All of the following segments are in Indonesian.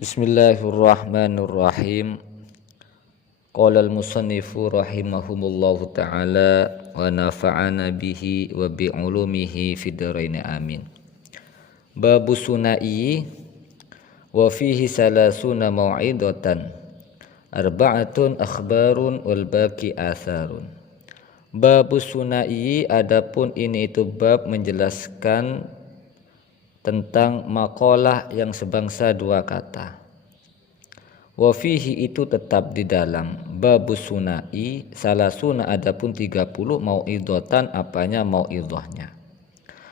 Bismillahirrahmanirrahim. Qala al-musannifu rahimahumullahu ta'ala wa nafa'ana bihi wa bi'ulumihi fid dharain amin. Babu sunai wa fihi salasuna mau'idatan arba'atun akhbarun wal baqi atharun. Babu sunai, adapun ini itu bab menjelaskan tentang makalah yang sebangsa dua kata. Wa fihi, itu tetap di dalam babus sunai salasuna, adapun 30 mau'idhatan, apanya mau'idhahnya.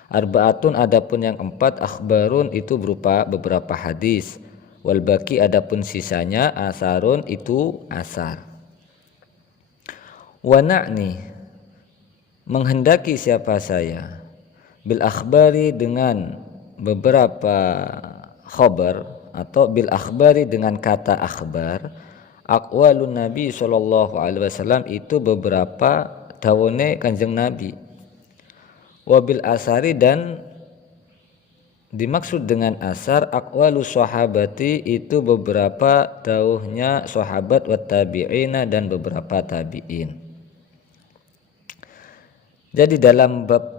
Arba'atun, adapun yang 4, akhbarun, itu berupa beberapa hadis. Wal baqi, adapun sisanya asarun, itu asar. Wa na'ni, menghendaki siapa saya, bil akhbari, dengan beberapa khabar, atau bil akhbari dengan kata akhbar, aqwalun Nabi sallallahu alaihi wasallam, itu beberapa dawone Kanjeng Nabi. Wabil asari, dan dimaksud dengan asar aqwalu sahabati, itu beberapa dawuhnya sahabat, wa tabi'ina, dan beberapa tabi'in. Jadi dalam bab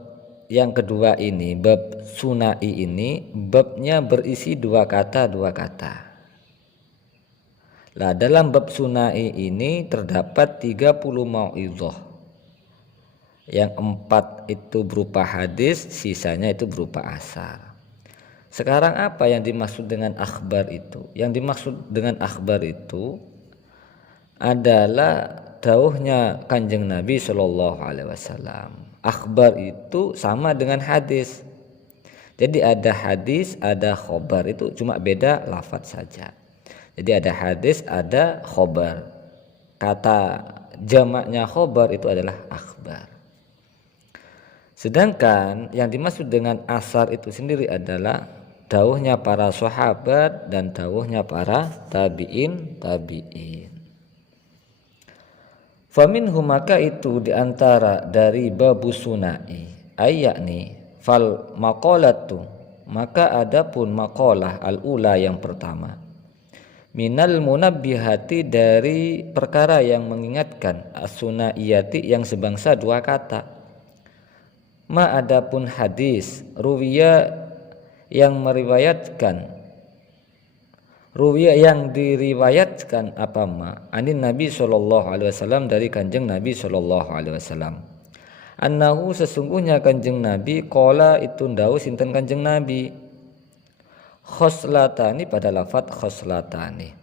yang kedua ini, bab sunai ini, babnya berisi dua kata. Lah dalam bab sunai ini terdapat 30 mau'idhah. Yang 4 itu berupa hadis, sisanya itu berupa asar. Sekarang apa yang dimaksud dengan akhbar itu? Yang dimaksud dengan akhbar itu adalah dawuhnya Kanjeng Nabi sallallahu alaihi wasallam. Akhbar itu sama dengan hadis. Jadi ada hadis, ada khobar, itu cuma beda lafadz saja. Jadi ada hadis, ada khobar. Kata jamaknya khobar itu adalah akhbar. Sedangkan yang dimaksud dengan asar itu sendiri adalah dawuhnya para sahabat dan dawuhnya para tabi'in. Faminhu, maka itu diantara dari babu sunai, yakni fal maqalatu, maka adapun maqalah al-ula, yang pertama, minal munabbihati, dari perkara yang mengingatkan, as-sunaiyati, yang sebangsa dua kata. Ma, adapun hadis, ruwiya, yang meriwayatkan, ruwiya, yang diriwayatkan, apa ma, anin Nabi sallallahu alaihi wasallam, dari Kanjeng Nabi sallallahu alaihi wasallam. Annahu, sesungguhnya Kanjeng Nabi, qala, itu ndau sinten Kanjeng Nabi, khoslatani, pada lafadz khoslatani.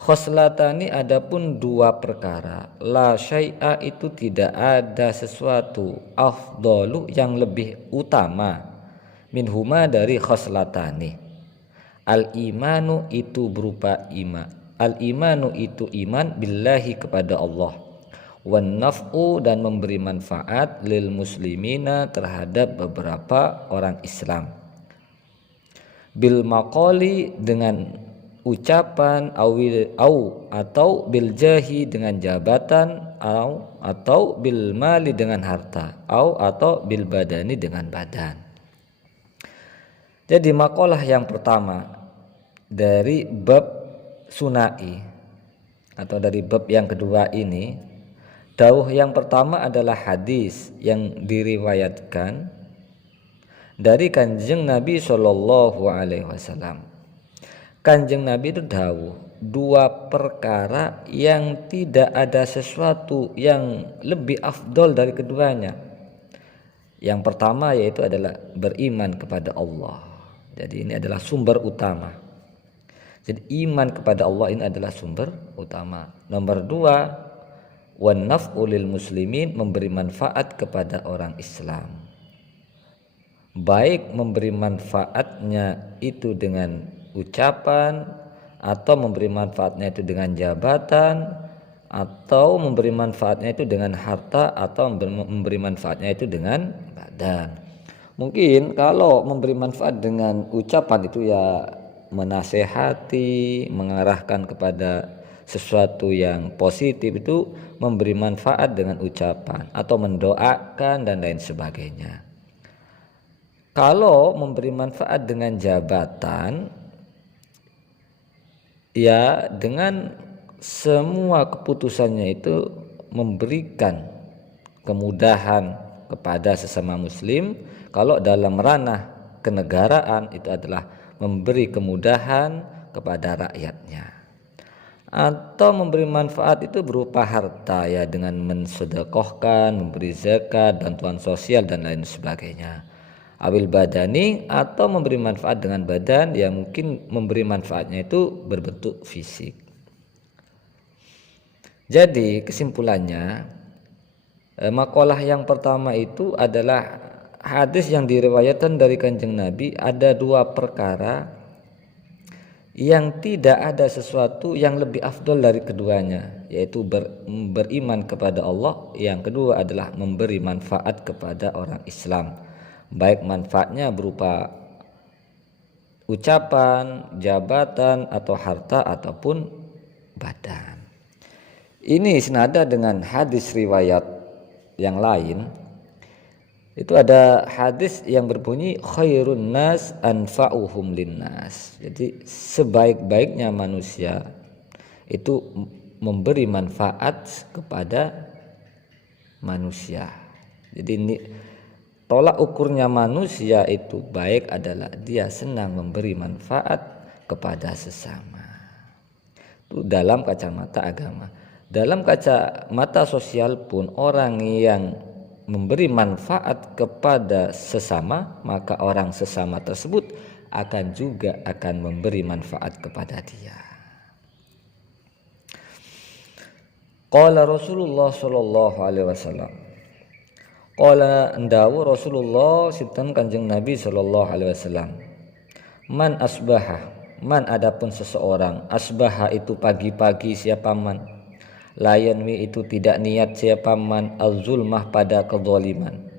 Khoslatani, adapun dua perkara, la syai'a, itu tidak ada sesuatu, afdalu, yang lebih utama, minhuma, dari khoslatani. Al-imanu, itu berupa iman. Al-imanu, itu iman, billahi, kepada Allah. Wan naf'u, dan memberi manfaat, lil muslimina, terhadap beberapa orang Islam. Bil maqali, dengan ucapan, atau bil jahi, dengan jabatan, atau bil mali, dengan harta, atau bil badani, dengan badan. Jadi maqalah yang pertama dari bab sunai, atau dari bab yang kedua ini, dawuh yang pertama adalah hadis yang diriwayatkan dari Kanjeng Nabi sallallahu alaihi wasallam. Kanjeng Nabi itu dawuh dua perkara yang tidak ada sesuatu yang lebih afdol dari keduanya. Yang pertama yaitu adalah beriman kepada Allah. Jadi ini adalah sumber utama. Jadi iman kepada Allah ini adalah sumber utama. Nomor 2, wan naf'u lil muslimin, memberi manfaat kepada orang Islam. Baik memberi manfaatnya itu dengan ucapan, atau memberi manfaatnya itu dengan jabatan, atau memberi manfaatnya itu dengan harta, atau memberi manfaatnya itu dengan badan. Mungkin kalau memberi manfaat dengan ucapan itu ya menasehati, mengarahkan kepada sesuatu yang positif, itu memberi manfaat dengan ucapan, atau mendoakan dan lain sebagainya. Kalau memberi manfaat dengan jabatan, ya dengan semua keputusannya itu memberikan kemudahan kepada sesama muslim. Kalau dalam ranah kenegaraan itu adalah memberi kemudahan kepada rakyatnya, atau memberi manfaat itu berupa harta ya dengan mensedekahkan, memberi zakat, bantuan sosial dan lain sebagainya. Awil badani, atau memberi manfaat dengan badan, yang mungkin memberi manfaatnya itu berbentuk fisik. Jadi kesimpulannya, makalah yang pertama itu adalah hadis yang diriwayatkan dari Kanjeng Nabi. Ada dua perkara yang tidak ada sesuatu yang lebih afdol dari keduanya, yaitu beriman kepada Allah. Yang kedua adalah memberi manfaat kepada orang Islam, baik manfaatnya berupa ucapan, jabatan, atau harta, ataupun badan. Ini senada dengan hadis riwayat yang lain. Itu ada hadis yang berbunyi khairun nas anfa'uhum linnas. Jadi sebaik-baiknya manusia itu memberi manfaat kepada manusia. Jadi ini tolak ukurnya manusia itu baik adalah dia senang memberi manfaat kepada sesama. Itu dalam kacamata agama. Dalam kacamata sosial pun, orang yang memberi manfaat kepada sesama, maka orang sesama tersebut akan memberi manfaat kepada dia. Qala Rasulullah sallallahu alaihi wasallam. Qala ndawu Rasulullah sinten Kanjeng Nabi sallallahu alaihi wasallam. Man asbaha, man adapun seseorang, asbaha itu pagi-pagi, siapa man, layanwi itu tidak niat siapa man, az-zulmah pada kezaliman,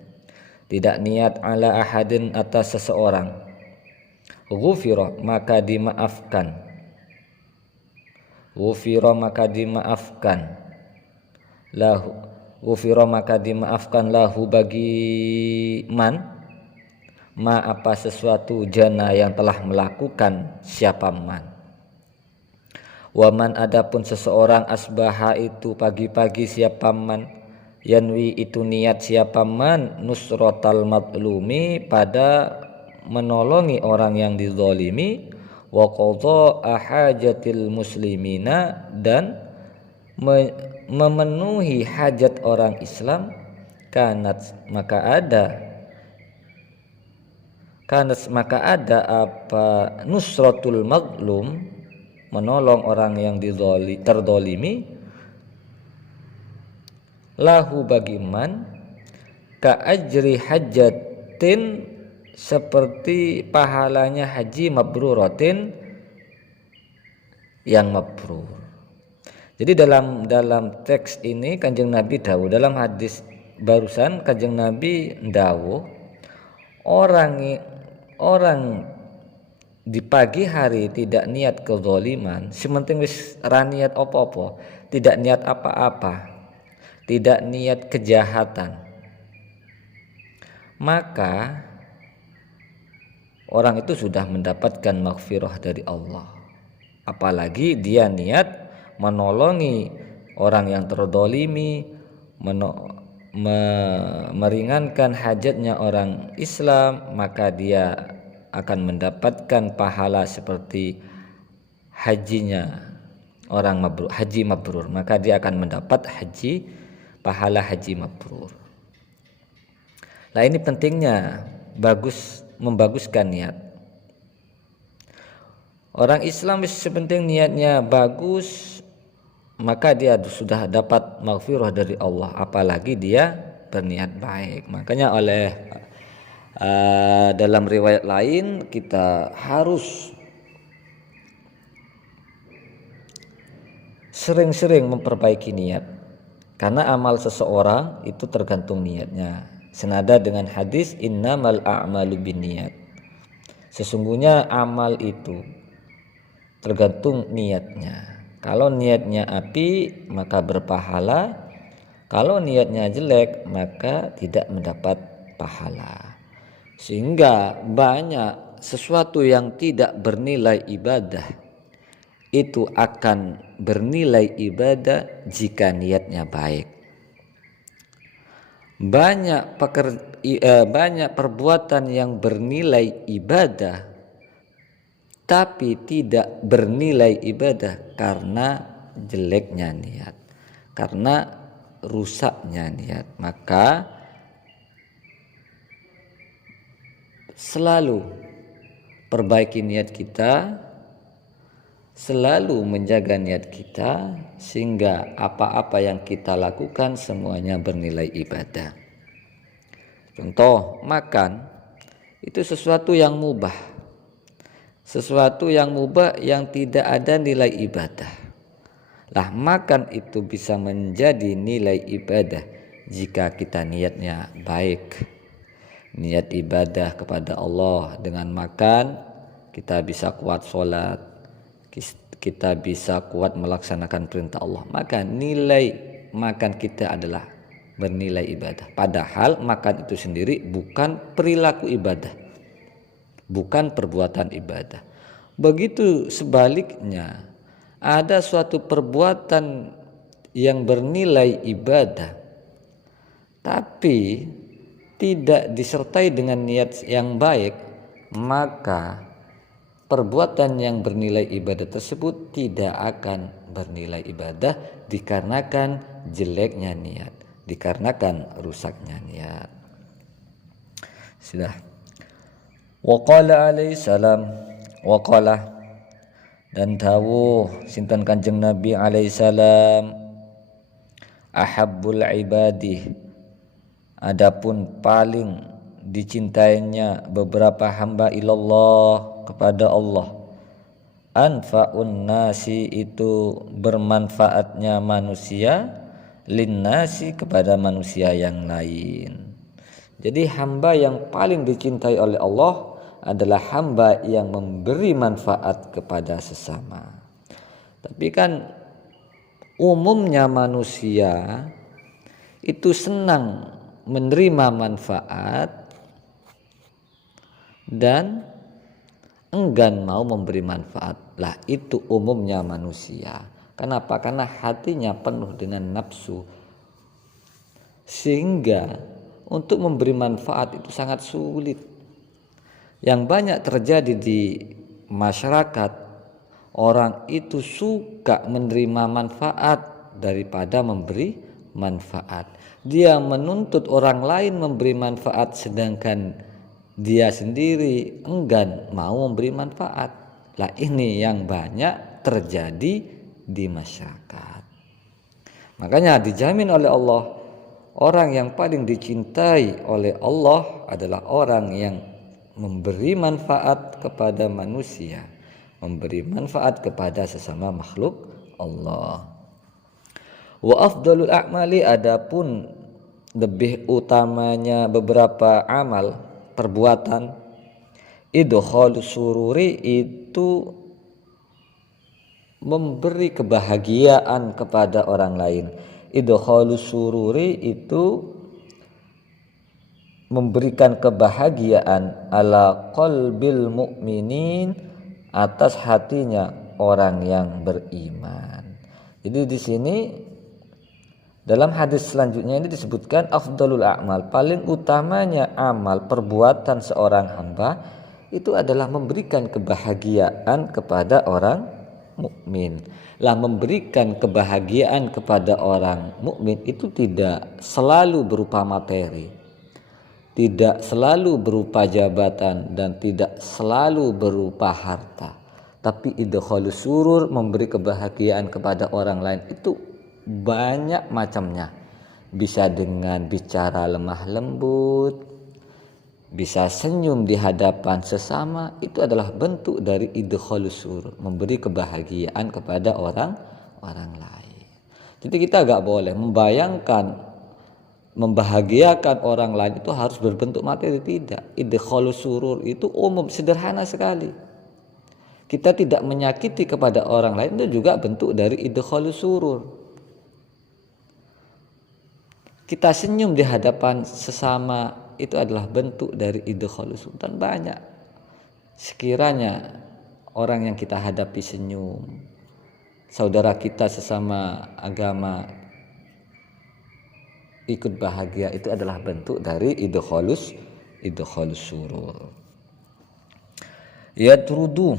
tidak niat ala ahadin atas seseorang, ghufira maka dimaafkan, ghufira maka dimaafkan lahu, ghufira maka dimaafkan lahu bagi man, ma apa sesuatu jana yang telah melakukan siapa man. Waman adapun seseorang asbaha itu pagi-pagi siapa man, yanwi itu niat siapa man, nusratal madlumi pada menolongi orang yang dizalimi, wa qadha hajatil muslimina dan memenuhi hajat orang Islam, kanat maka ada apa nusratul madlum, menolong orang yang terdolimi, lahu bagi man, ka ajri hajatin seperti pahalanya haji mabruratin yang mabrur. Jadi dalam teks ini Kanjeng Nabi dawuh, dalam hadis barusan Kanjeng Nabi dawuh, orang di pagi hari tidak niat kezaliman, sementing wis ra niat apa-apa, tidak niat apa-apa, tidak niat kejahatan, maka orang itu sudah mendapatkan maghfirah dari Allah. Apalagi dia niat menolongi orang yang terdolimi, meringankan hajatnya orang Islam, maka dia akan mendapatkan pahala seperti hajinya orang mabrur, haji mabrur, maka dia akan mendapat pahala haji mabrur. Nah, ini pentingnya membaguskan niat. Orang Islam sepenting niatnya bagus, maka dia sudah dapat maghfirah dari Allah, apalagi dia berniat baik. Makanya dalam riwayat lain kita harus sering-sering memperbaiki niat, karena amal seseorang itu tergantung niatnya. Senada dengan hadis innamal a'malu binniyat, sesungguhnya amal itu tergantung niatnya. Kalau niatnya api maka berpahala, kalau niatnya jelek maka tidak mendapat pahala. Sehingga banyak sesuatu yang tidak bernilai ibadah itu akan bernilai ibadah jika niatnya baik. Banyak perbuatan yang bernilai ibadah tapi tidak bernilai ibadah karena jeleknya niat, karena rusaknya niat. Maka selalu perbaiki niat kita, selalu menjaga niat kita, sehingga apa-apa yang kita lakukan semuanya bernilai ibadah. Contoh, makan itu sesuatu yang mubah, sesuatu yang mubah yang tidak ada nilai ibadah. Lah, makan itu bisa menjadi nilai ibadah jika kita niatnya baik, niat ibadah kepada Allah. Dengan makan kita bisa kuat sholat, kita bisa kuat melaksanakan perintah Allah. Maka nilai makan kita adalah bernilai ibadah. Padahal makan itu sendiri bukan perilaku ibadah, bukan perbuatan ibadah. Begitu sebaliknya, ada suatu perbuatan yang bernilai ibadah tapi tidak disertai dengan niat yang baik, maka perbuatan yang bernilai ibadah tersebut tidak akan bernilai ibadah dikarenakan jeleknya niat, dikarenakan rusaknya niat. Sudah. Waqala alaihi salam, waqala dan dawuh sinten Kanjeng Nabi alaihi salam, ahabbul ibadi, adapun paling dicintainya beberapa hamba ilallah kepada Allah, anfa'un nasi, itu bermanfaatnya manusia, linnasi, kepada manusia yang lain. Jadi hamba yang paling dicintai oleh Allah adalah hamba yang memberi manfaat kepada sesama. Tapi kan umumnya manusia itu senang menerima manfaat dan enggan mau memberi manfaat. Lah, itu umumnya manusia. Kenapa? Karena hatinya penuh dengan nafsu, sehingga untuk memberi manfaat itu sangat sulit. Yang banyak terjadi di masyarakat, orang itu suka menerima manfaat daripada memberi manfaat. Dia menuntut orang lain memberi manfaat, sedangkan dia sendiri enggan mau memberi manfaat. Lah, ini yang banyak terjadi di masyarakat. Makanya dijamin oleh Allah, orang yang paling dicintai oleh Allah adalah orang yang memberi manfaat kepada manusia, memberi manfaat kepada sesama makhluk Allah. Wa afdalul a'mali, adapun lebih utamanya beberapa amal perbuatan, idkhalus sururi, itu memberi kebahagiaan kepada orang lain. Idkhalus sururi itu memberikan kebahagiaan ala qalbil mu'minin, atas hatinya orang yang beriman. Jadi di sini dalam hadis selanjutnya ini disebutkan afdalul a'mal, paling utamanya amal perbuatan seorang hamba itu adalah memberikan kebahagiaan kepada orang mukmin. Lah, memberikan kebahagiaan kepada orang mukmin itu tidak selalu berupa materi, tidak selalu berupa jabatan, dan tidak selalu berupa harta. Tapi idkhalus surur, memberi kebahagiaan kepada orang lain, itu banyak macamnya. Bisa dengan bicara lemah lembut, bisa senyum di hadapan sesama, itu adalah bentuk dari idkhalus surur, memberi kebahagiaan kepada orang lain. Jadi kita gak boleh membahagiakan orang lain itu harus berbentuk materi, tidak. Idkhalus surur itu umum, sederhana sekali. Kita tidak menyakiti kepada orang lain, itu juga bentuk dari idkhalus surur. Kita senyum di hadapan sesama, itu adalah bentuk dari idkhalus surur. Dan banyak sekiranya orang yang kita hadapi senyum, saudara kita sesama agama ikut bahagia, itu adalah bentuk dari idkhalus surur. Yatrudu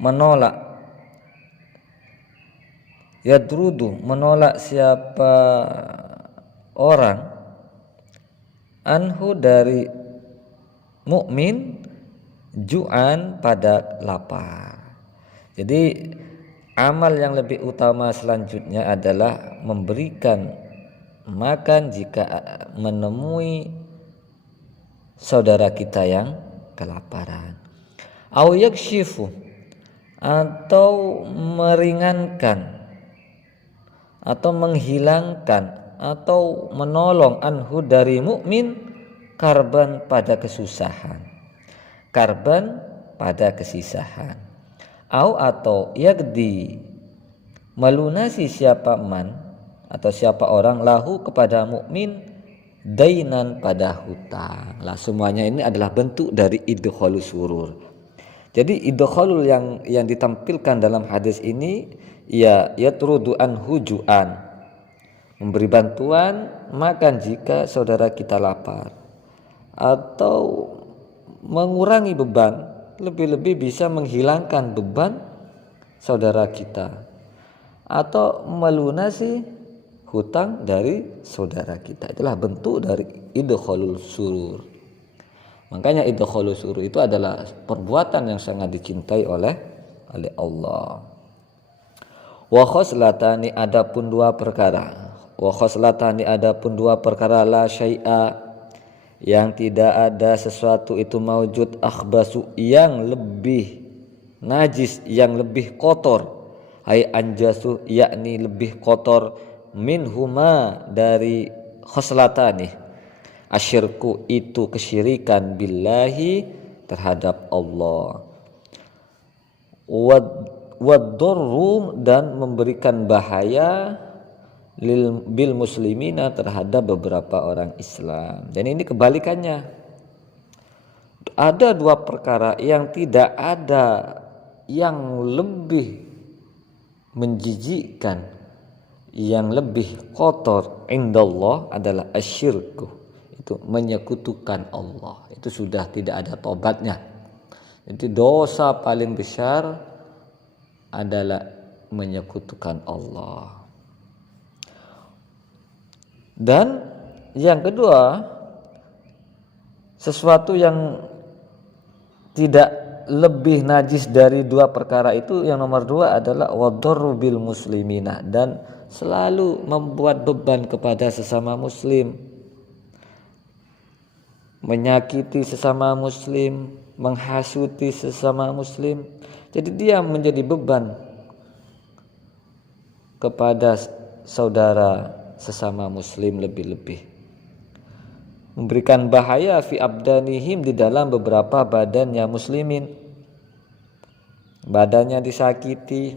menolak, menolak siapa orang anhu dari mukmin ju'an pada lapar. Jadi amal yang lebih utama selanjutnya adalah memberikan makan jika menemui saudara kita yang kelaparan. Au yakshifu, atau meringankan atau menghilangkan atau menolong anhu dari mukmin karban pada kesusahan, atau yagdi melunasi siapa man atau siapa orang lahu kepada mukmin dainan pada hutang. Lah semuanya ini adalah bentuk dari idkhalus surur. Jadi idkhalul yang ditampilkan dalam hadis ini ya yatrudu anhu ju'an, memberi bantuan makan jika saudara kita lapar, atau mengurangi beban, lebih-lebih bisa menghilangkan beban saudara kita, atau melunasi hutang dari saudara kita. Itulah bentuk dari idkhalul surur. Makanya idkhalul surur itu adalah perbuatan yang sangat dicintai oleh Allah. Wa khoslatani, adapun dua perkara, la syai'a, yang tidak ada sesuatu itu maujud, akhbasu, yang lebih najis, yang lebih kotor, ay anjasu, yakni lebih kotor, minhuma dari khoslatani, asyirku, itu kesyirikan, billahi, terhadap Allah, wadurru, dan memberikan bahaya, bil muslimina, terhadap beberapa orang Islam. Dan ini kebalikannya, ada dua perkara yang tidak ada yang lebih menjijikkan, yang lebih kotor indallah adalah asyirku, itu menyekutukan Allah. Itu sudah tidak ada tobatnya. Jadi dosa paling besar adalah menyekutukan Allah. Dan yang kedua, sesuatu yang tidak lebih najis dari dua perkara itu, yang nomor dua adalah wadurru bil muslimina, dan selalu membuat beban kepada sesama muslim, menyakiti sesama muslim, menghasuti sesama muslim. Jadi dia menjadi beban kepada saudara sesama muslim, lebih-lebih memberikan bahaya fi abdanihim, di dalam beberapa badannya muslimin, badannya disakiti,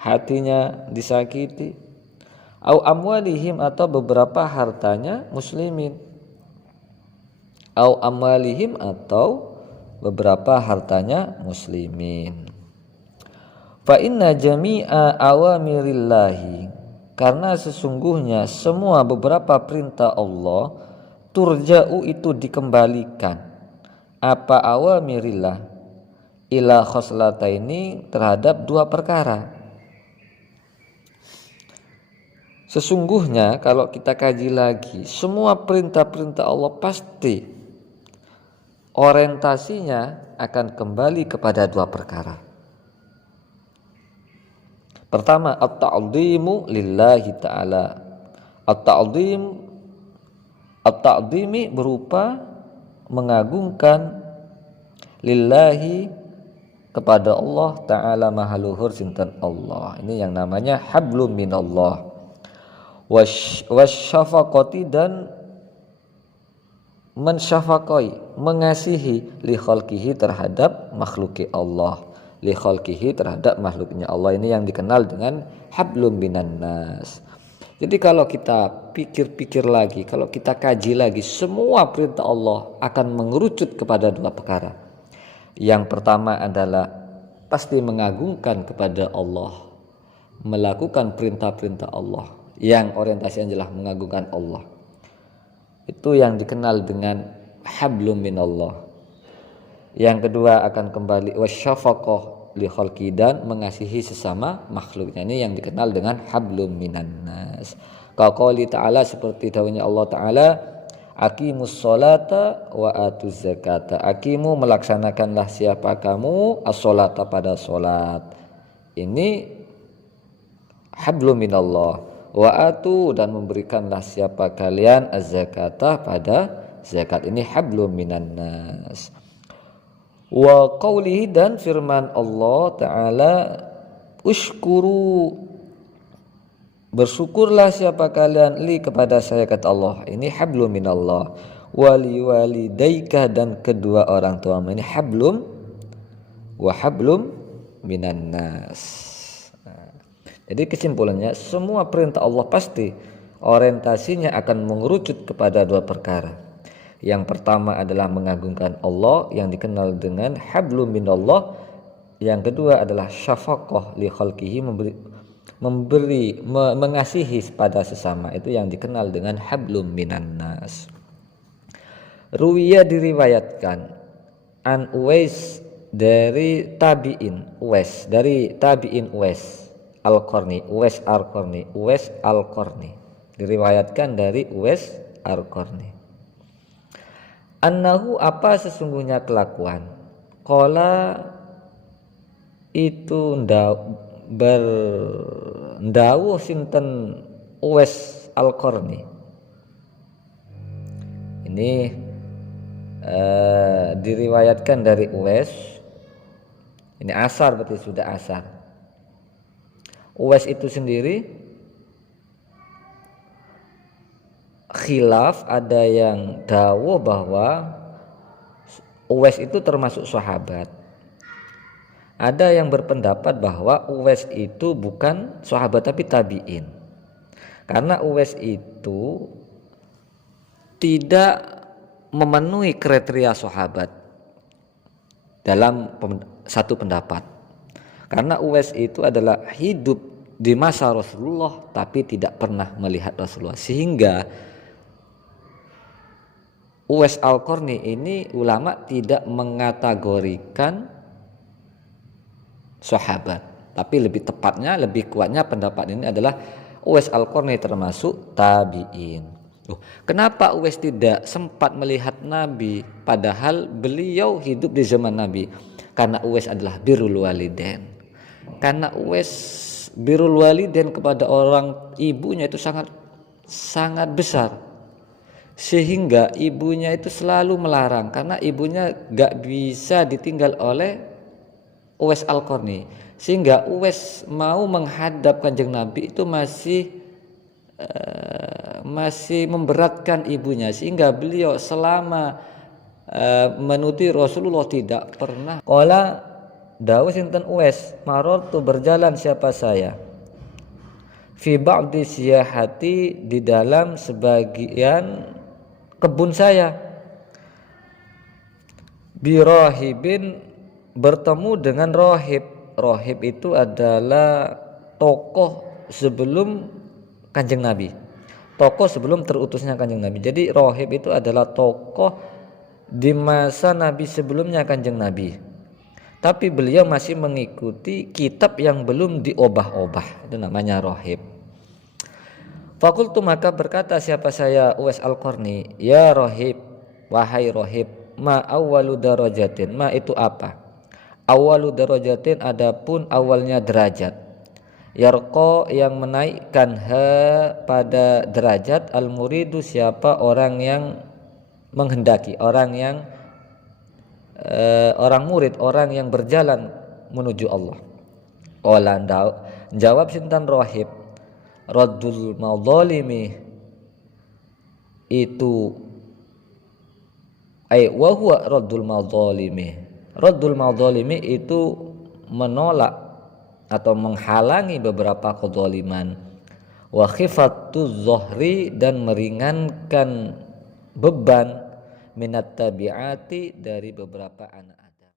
hatinya disakiti, au amwalihim, atau beberapa hartanya muslimin, au amwalihim, atau beberapa hartanya muslimin. Fa inna jami'a awamirillahi, karena sesungguhnya semua beberapa perintah Allah, turja'u, itu dikembalikan, apa awamirillah, ila khoslataini, terhadap dua perkara. Sesungguhnya kalau kita kaji lagi, semua perintah-perintah Allah pasti orientasinya akan kembali kepada dua perkara. Pertama, at-ta'dhimu lillahi ta'ala. At-ta'dhimi berupa mengagungkan, lillahi, kepada Allah Ta'ala, maha luhur sinten Allah. Ini yang namanya hablum minallah. Wasyafaqati, dan mensyafaqai, mengasihi, li khalqihi, terhadap makhluki Allah, li khalqihi, terhadap makhluknya Allah. Ini yang dikenal dengan hablum minan nas. Jadi kalau kita pikir-pikir lagi, kalau kita kaji lagi, semua perintah Allah akan mengerucut kepada dua perkara. Yang pertama adalah pasti mengagungkan kepada Allah, melakukan perintah-perintah Allah yang orientasinya adalah mengagungkan Allah. Itu yang dikenal dengan hablum minallah. Yang kedua akan kembali wasyafaqah li khalqi, dan mengasihi sesama makhluknya. Ini yang dikenal dengan hablum minannas. Qauli ta'ala, seperti dawuhnya Allah Ta'ala, aqimus sholata wa atuz zakata. Aqimu, melaksanakanlah siapa kamu, as-sholata, pada sholat. Ini hablum minallah. Wa atu, dan memberikanlah siapa kalian, az-zakata, pada zakat. Ini hablum minannas. Wa qawlihi, dan firman Allah Ta'ala, ushkuru, bersyukurlah siapa kalian, li, kepada saya, kata Allah. Ini hablum minallah. Wali walidaika, dan kedua orang tuamu. Ini hablum wa hablum minannas. Jadi kesimpulannya, semua perintah Allah pasti orientasinya akan mengerucut kepada dua perkara. Yang pertama adalah mengagungkan Allah yang dikenal dengan hablum minallah. Yang kedua adalah syafaqah li khalqihi, mengasihi pada sesama, itu yang dikenal dengan hablum minannas. Ruwiya, diriwayatkan, an Uwais, dari tabi'in Uwais, dari tabi'in Uwais Al-Qarni, Uwais Al-Qarni, Uwais Al-Qarni, diriwayatkan dari Uwais Al-Qarni. Annahu, apa sesungguhnya kelakuan, qala, itu berdawuh sinten Uwais Al-Qarni. Ini diriwayatkan dari Uwais. Ini asar, berarti sudah asar. Uwais itu sendiri khilaf, ada yang dawuh bahwa Uwais itu termasuk sahabat. Ada yang berpendapat bahwa Uwais itu bukan sahabat tapi tabi'in. Karena Uwais itu tidak memenuhi kriteria sahabat dalam satu pendapat. Karena Uwais itu adalah hidup di masa Rasulullah tapi tidak pernah melihat Rasulullah, sehingga Uwais Al-Qarni ini ulama tidak mengategorikan sahabat, tapi lebih tepatnya, lebih kuatnya pendapat ini adalah Uwais Al-Qarni termasuk tabi'in. Kenapa Uwais tidak sempat melihat Nabi padahal beliau hidup di zaman Nabi? Karena Uwais adalah birrul walidain. Karena Uwais birrul walidain kepada orang ibunya itu sangat besar, sehingga ibunya itu selalu melarang, karena ibunya gak bisa ditinggal oleh Uwais Al-Qarni, sehingga Uwais mau menghadap Kanjeng Nabi itu masih memberatkan ibunya, sehingga beliau selama menuti Rasulullah tidak pernah. Qala, dawuh sinten Uwais, marartu, berjalan siapa saya, fi ba'di siyahati, di dalam sebagian kebun saya, birahibin, bertemu dengan rohib. Rohib itu adalah tokoh sebelum Kanjeng Nabi, tokoh sebelum terutusnya Kanjeng Nabi. Jadi rohib itu adalah tokoh di masa Nabi sebelumnya Kanjeng Nabi, tapi beliau masih mengikuti kitab yang belum diobah-obah, itu namanya rohib. Fakultu, maka berkata siapa saya, Uwais Al-Qarni, ya rohib, wahai rohib, ma awwalu darajatin, ma itu apa, awwalu darajatin, adapun awalnya derajat, yarqa, yang menaikkan, ha, pada derajat, al muridu, siapa orang yang menghendaki, orang murid, orang yang berjalan menuju Allah. Qala, jawab sintan rohib, raddul madzalimi, itu wa huwa raddul madzalimi. Raddul madzalimi itu menolak atau menghalangi beberapa kezaliman. Wa khifatuz zohri, dan meringankan beban, minat tabiati, dari beberapa anak.